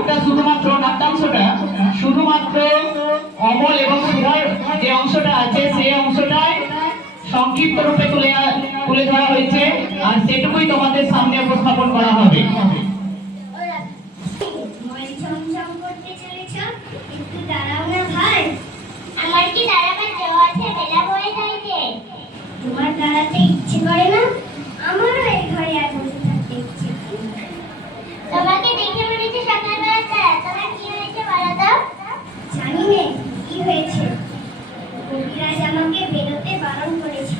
মুখটা শুধুমাত্র নাট্যাংশটা শুধুমাত্র অমল এবং সুধার যে অংশটা আছে সেই অংশটাই সংক্ষিপ্ত রূপে তুলে তুলে ধরা হয়েছে, আর সেটুকুই তোমাদের সামনে উপস্থাপন করা হবে। আমার কি দাঁড়াবার দেওয়া আছে বেলা হয়ে যাইছে তোমার দাঁড়াতে ইচ্ছে করে জানি নে কি হয়েছে? কবিরাজ আমাকে বেরোতে বারণ করেছে।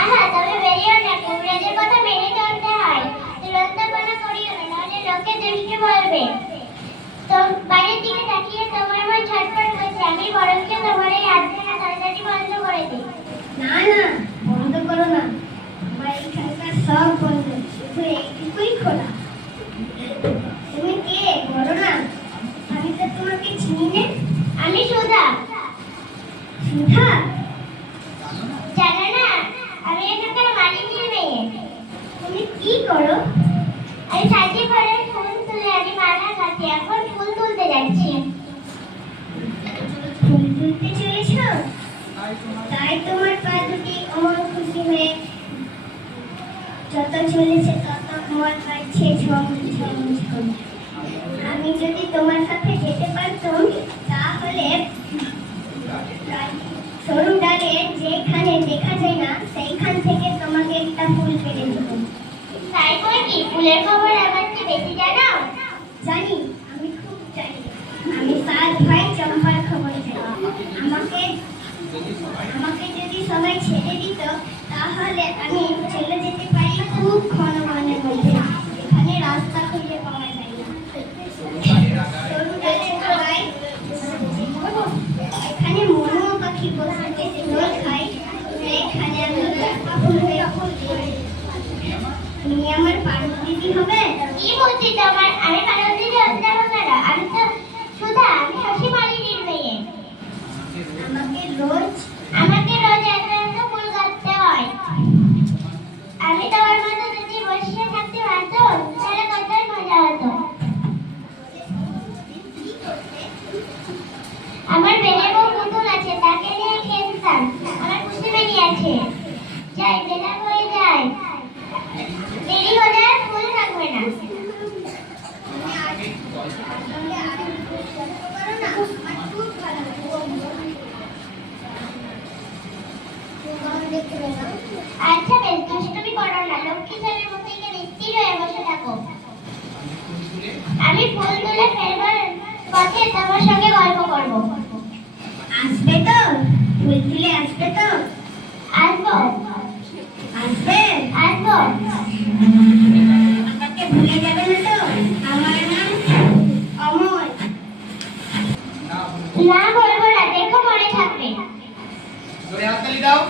আহা তবে বেরিও না কবিরাজের কথা মেনে চলতে হয়। তুলন্তপনা করিও না নাহলে লোকে দৃষ্টি বলবে। তো বাইরের দিকে তাকিয়ে তোমার মন ছটফট করছে আমি বরঞ্চ তোমার এই আধখানা তাড়াতাড়ি বন্ধ করে দিই। না না বন্ধ করো না। আমার এখানকার সব বন্ধ করো। আমি সাজিয়ে ঘরে ফুল তুলে আনি মালা গাছে এখন ফুল তুলতে যাচ্ছি। ফুল তুলতে চলেছ? তাই তোমার পা দুটি অমর খুশি হয়ে যত চলেছে তত ঝম ঝম আমি যদি তোমার সাথে যেতে পারতাম, তাহলে সরু ডালে যেখানে দেখা যায় না কি ফুলের খবর আমার চেয়ে বেশি জানো জানি, আমি খুব জানি। আমি সাত ভাই চম্পার খবর জানি। আমাকে আমাকে যদি সবাই ছেড়ে দিত, তাহলে আমি চলে যেতে পারি খুব ঘন বনের মধ্যে। এখানে রাস্তা খুঁজে পাওয়া যায় না। ডালের তলায় এখানে মনো পাখি বসে আমি তুমি আমার পারদ দিদি হবে? কি বলছি তোমার? আমি পার্বতী হতে যাব তো সুধা, আমি শশী মালিনীর মেয়ে। আমাকে রোজ ফুল আসবে তো? আসব। আসবে? আসব। আমাকে ভুলে যাবে না তো? আমার নাম অমল না বলব না দেখো মনে থাকবে। জোরে হাততালি দাও।